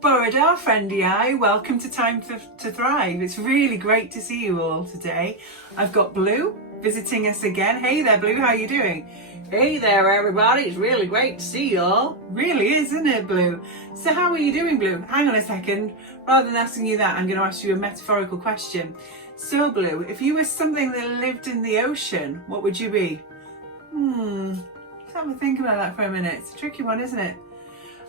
Borodar, friendy eye, welcome to Time to Thrive. It's really great to see you all today. I've got Blue visiting us again. Hey there, Blue, how are you doing? Hey there, everybody. It's really great to see y'all. Really is, isn't it, Blue? So how are you doing, Blue? Hang on a second. Rather than asking you that, I'm going to ask you a metaphorical question. So, Blue, if you were something that lived in the ocean, what would you be? Let's have a think about that for a minute. It's a tricky one, isn't it?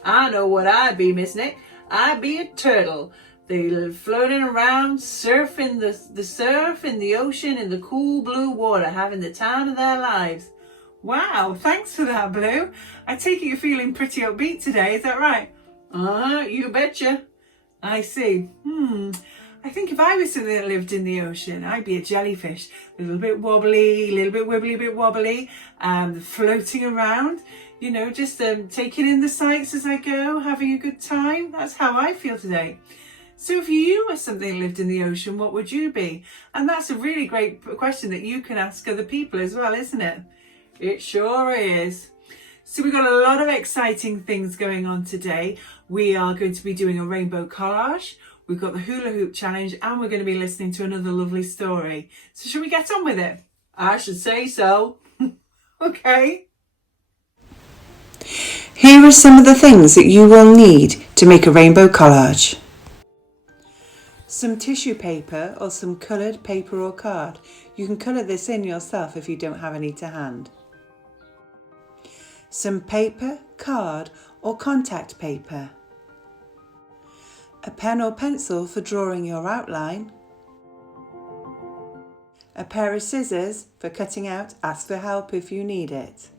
I know what I'd be, Miss Nick. I'd be a turtle. They're floating around, surfing the surf in the ocean in the cool blue water, having the time of their lives. Wow, thanks for that, Blue. I take it you're feeling pretty upbeat today, is that right? You betcha. I see. I think if I was something that lived in the ocean, I'd be a jellyfish. A little bit wobbly, a little bit wibbly, a bit wobbly, floating around, you know, just taking in the sights as I go, having a good time. That's how I feel today. So if you were something that lived in the ocean, what would you be? And that's a really great question that you can ask other people as well, isn't it? It sure is. So we've got a lot of exciting things going on today. We are going to be doing a rainbow collage. We've got the hula hoop challenge and we're going to be listening to another lovely story. So should we get on with it? I should say so. Okay. Here are some of the things that you will need to make a rainbow collage. Some tissue paper or some coloured paper or card. You can colour this in yourself if you don't have any to hand. Some paper, card or contact paper. A pen or pencil for drawing your outline. A pair of scissors for cutting out. Ask for help if you need it.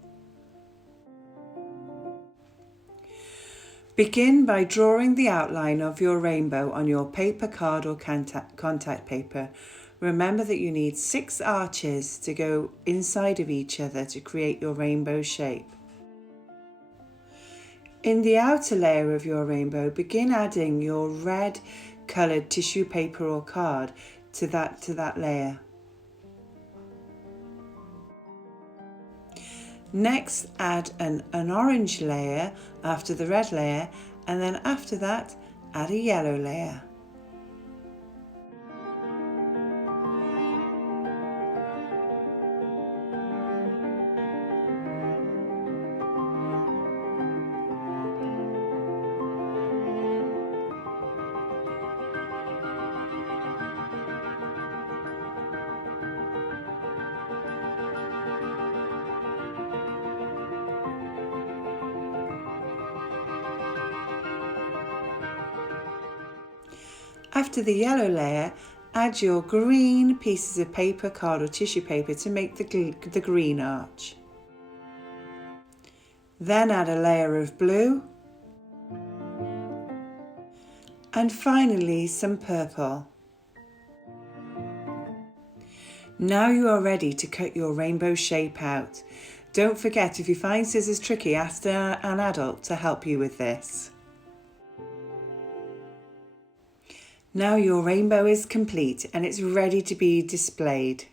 Begin by drawing the outline of your rainbow on your paper, card or contact paper. Remember that you need 6 arches to go inside of each other to create your rainbow shape. In the outer layer of your rainbow, begin adding your red coloured tissue paper or card to that layer. Next, add an orange layer after the red layer, and then after that, add a yellow layer. After the yellow layer, add your green pieces of paper, card or tissue paper to make the green arch. Then add a layer of blue. And finally some purple. Now you are ready to cut your rainbow shape out. Don't forget, if you find scissors tricky, ask an adult to help you with this. Now your rainbow is complete and it's ready to be displayed.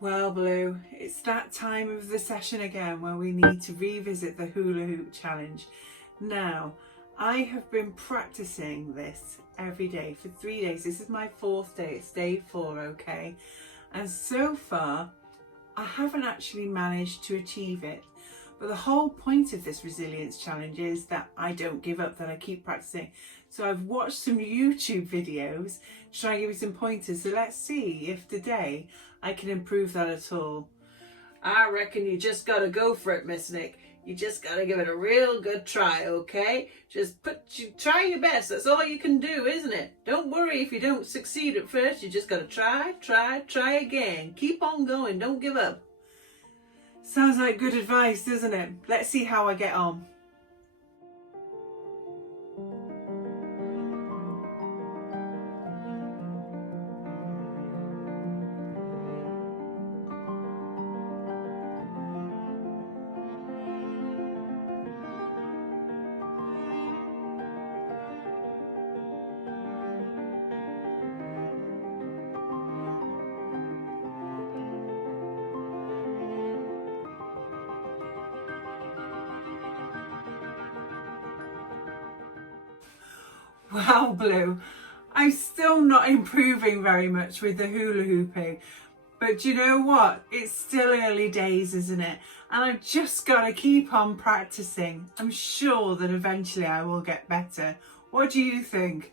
Well, Blue, it's that time of the session again where we need to revisit the hula hoop challenge. Now, I have been practicing this every day for 3 days. This is my 4th day. It's day 4, okay? And so far, I haven't actually managed to achieve it. But the whole point of this resilience challenge is that I don't give up, that I keep practicing. So I've watched some YouTube videos to try and give you some pointers. So let's see if today I can improve that at all. I reckon you just gotta go for it, Miss Nick. You just gotta give it a real good try, okay? Just try your best. That's all you can do, isn't it? Don't worry if you don't succeed at first. You just gotta try again. Keep on going. Don't give up. Sounds like good advice, doesn't it? Let's see how I get on. Well, Blue, I'm still not improving very much with the hula hooping. But you know what? It's still early days, isn't it? And I've just got to keep on practicing. I'm sure that eventually I will get better. What do you think?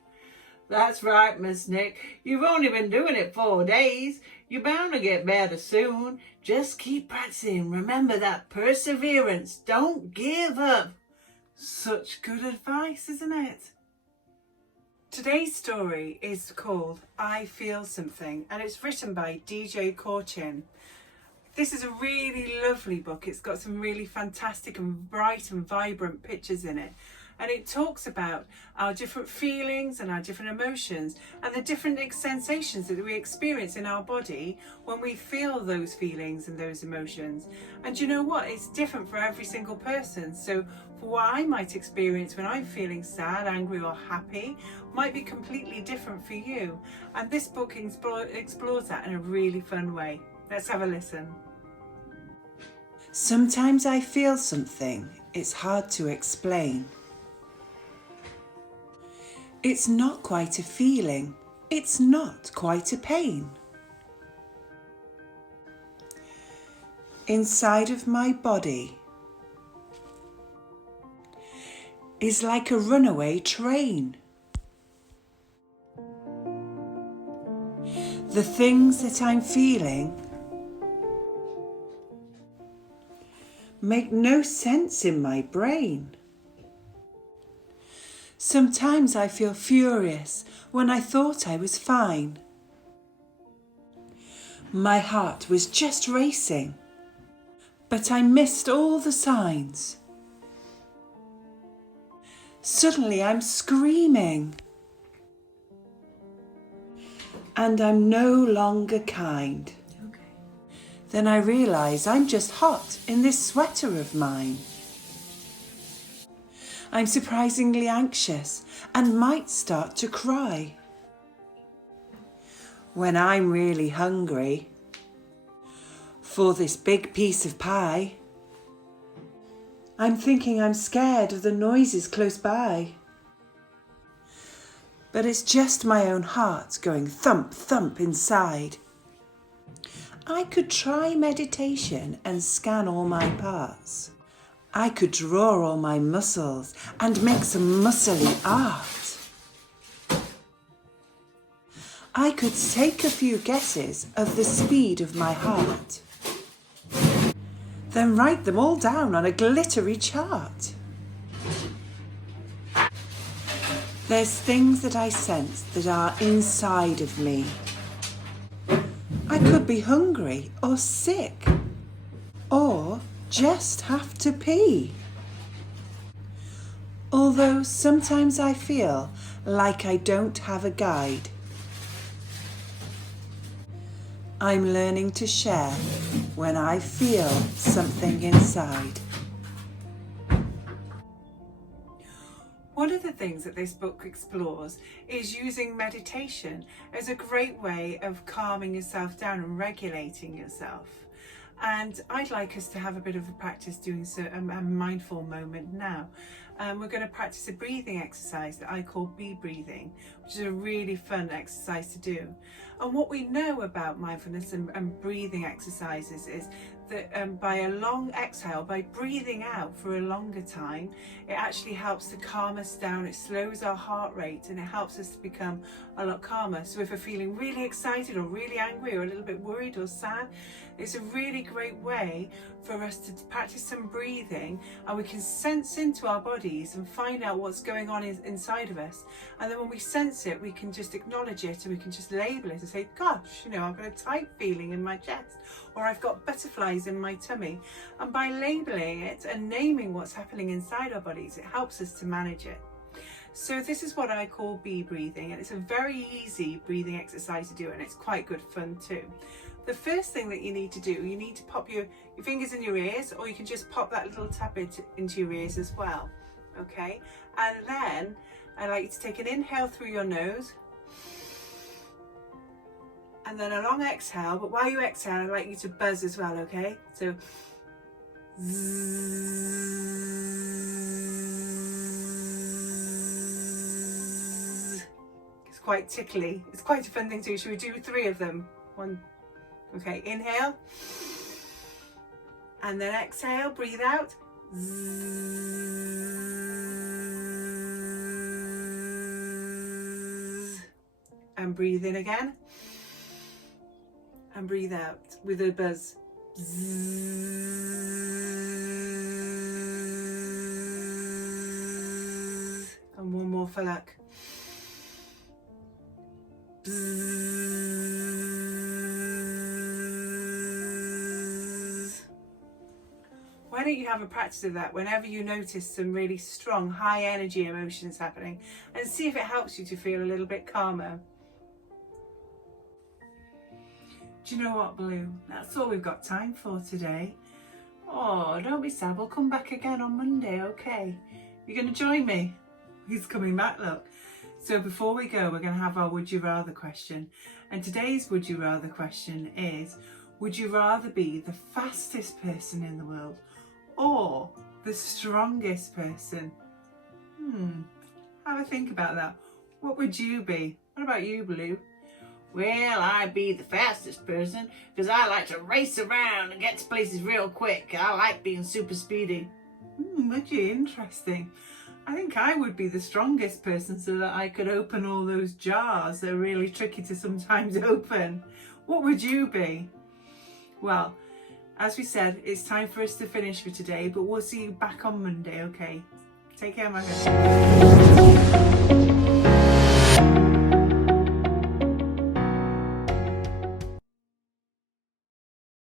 That's right, Miss Nick. You've only been doing it 4 days. You're bound to get better soon. Just keep practicing. Remember that perseverance. Don't give up. Such good advice, isn't it? Today's story is called I Feel Something, and it's written by DJ Corchin. This is a really lovely book. It's got some really fantastic and bright and vibrant pictures in it. And it talks about our different feelings and our different emotions and the different sensations that we experience in our body when we feel those feelings and those emotions. And you know what? It's different for every single person. So for what I might experience when I'm feeling sad, angry or happy might be completely different for you. And this book explores that in a really fun way. Let's have a listen. Sometimes I feel something. It's hard to explain. It's not quite a feeling. It's not quite a pain. Inside of my body is like a runaway train. The things that I'm feeling make no sense in my brain. Sometimes I feel furious when I thought I was fine. My heart was just racing, but I missed all the signs. Suddenly I'm screaming, and I'm no longer kind. Then I realise I'm just hot in this sweater of mine. I'm surprisingly anxious and might start to cry. When I'm really hungry for this big piece of pie, I'm thinking I'm scared of the noises close by. But it's just my own heart going thump, thump inside. I could try meditation and scan all my parts. I could draw all my muscles and make some muscly art. I could take a few guesses of the speed of my heart, then write them all down on a glittery chart. There's things that I sense that are inside of me. I could be hungry or sick, or just have to pee. Although sometimes I feel like I don't have a guide. I'm learning to share when I feel something inside. One of the things that this book explores is using meditation as a great way of calming yourself down and regulating yourself. And I'd like us to have a bit of a practice doing a mindful moment now. We're going to practice a breathing exercise that I call bee breathing, which is a really fun exercise to do. And what we know about mindfulness and breathing exercises is that by a long exhale, by breathing out for a longer time, it actually helps to calm us down. It slows our heart rate and it helps us to become a lot calmer. So if we're feeling really excited or really angry or a little bit worried or sad, it's a really great way for us to practice some breathing, and we can sense into our bodies and find out what's going on inside of us. And then when we sense it, we can just acknowledge it and we can just label it and say, gosh, you know, I've got a tight feeling in my chest, or I've got butterflies in my tummy. And by labeling it and naming what's happening inside our bodies, it helps us to manage it. So this is what I call bee breathing, and it's a very easy breathing exercise to do, and it's quite good fun too. The first thing that you need to do, you need to pop your fingers in your ears, or you can just pop that little tap into your ears as well, okay? And then I'd like you to take an inhale through your nose, and then a long exhale, but while you exhale, I'd like you to buzz as well, okay? So, zzz. quite tickly. It's quite a fun thing to do. Should we do 3 of them? 1, okay, inhale. And then exhale, breathe out. And breathe in again. And breathe out with a buzz. And one more for luck. Why don't you have a practice of that whenever you notice some really strong, high energy emotions happening, and see if it helps you to feel a little bit calmer. Do you know what, Blue? That's all we've got time for today. Oh, don't be sad. We'll come back again on Monday, okay? You're going to join me? He's coming back, look. So before we go, we're going to have our Would You Rather question. And today's Would You Rather question is, would you rather be the fastest person in the world or the strongest person? Have a think about that. What would you be? What about you, Blue? Well, I'd be the fastest person because I like to race around and get to places real quick. I like being super speedy. Would you? Interesting. I think I would be the strongest person so that I could open all those jars that are really tricky to sometimes open. What would you be? Well, as we said, it's time for us to finish for today, but we'll see you back on Monday, okay? Take care, my friends.